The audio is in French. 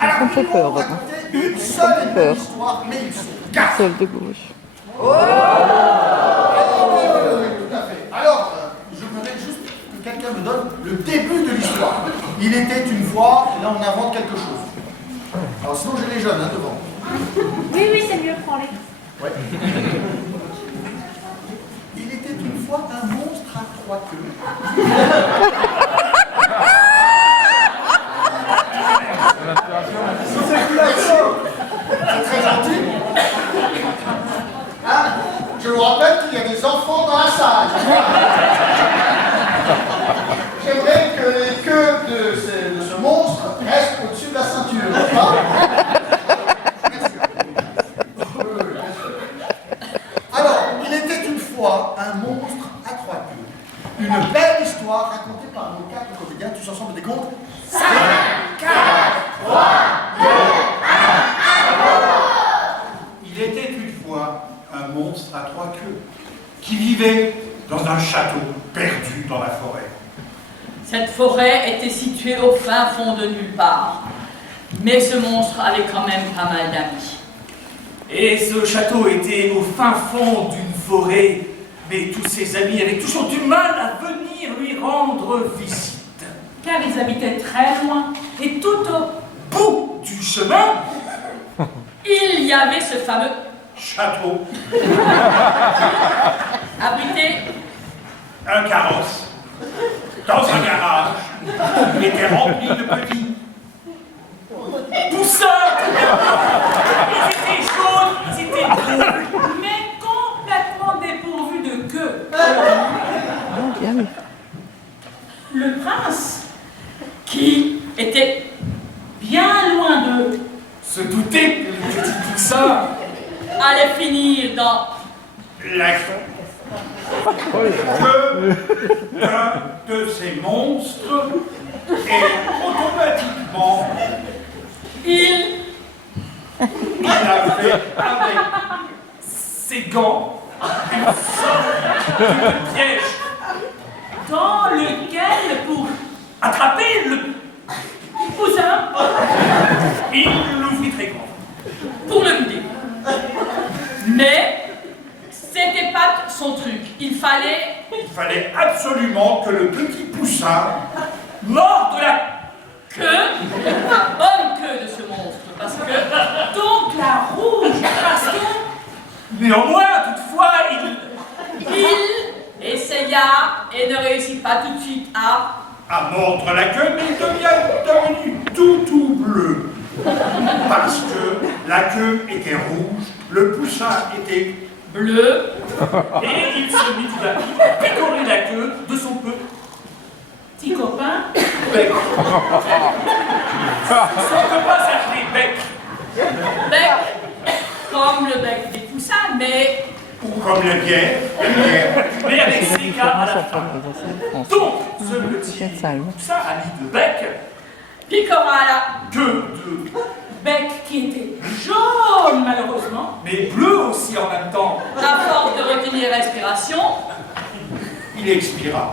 Ça me fait peur, vraiment. Une seule et même histoire, mais ils sont quatre. Celle de gauche. Oui, tout à fait. Alors, je voudrais juste que quelqu'un me donne le début de l'histoire. Il était une fois, et là on invente quelque chose. Alors sinon j'ai les jeunes devant. Oui, oui, c'est mieux, prends-les. Ouais. Il était une fois un monstre à trois queues. C'est très gentil. Hein, je vous rappelle qu'il y a des enfants dans la salle. J'aimerais que les queues de ce monstre restent au-dessus de la ceinture, n'est-ce pas? Alors, il était une fois un monstre à trois queues. Une belle histoire racontée par nos quatre comédiens, tous ensemble des contes. 5, 4, 3, 2, 1. Il était une fois un monstre à trois queues qui vivait dans un château perdu dans la forêt. Cette forêt était située au fin fond de nulle part. Mais ce monstre avait quand même pas mal d'amis. Et ce château était au fin fond d'une forêt, mais tous ses amis avaient toujours du mal à venir lui rendre visite. Car ils habitaient très loin, et tout au Bout du chemin, il y avait ce fameux Château, abrité un carrosse, dans un garage, il était rempli de petits poussins. Ils étaient jaunes, ils étaient beaux. mais complètement dépourvu de queue. Ah, bien vu. Le prince, qui était bien loin d'eux, Se douter que les petits poussins allait finir dans la que d'un de ces monstres et automatiquement il avait avec ses gants une sorte de piège dans lequel pour attraper le poussin il l'ouvrit très grand. pour le vider. Mais c'était pas son truc. Il fallait absolument que le petit poussin Mort de la queue, la bonne queue de ce monstre, parce que donc la rouge, parce que néanmoins, toutefois, il essaya et ne réussit pas tout de suite à mordre la queue, mais il devenu tout bleu. Parce que la queue était rouge, le poussin était bleu. et il se mit tout à picorer la queue de son Petit copain, bec. Son copain s'appelait Bec. bec, comme le bec des poussins, mais ou comme la bière, Mais avec ses cas à la fin. Donc, ce C'est petit ça, oui. poussin ami de Bec, picora la queue de bec qui était jaune malheureusement, mais bleu aussi en même temps. à force de retenir respiration, il expira.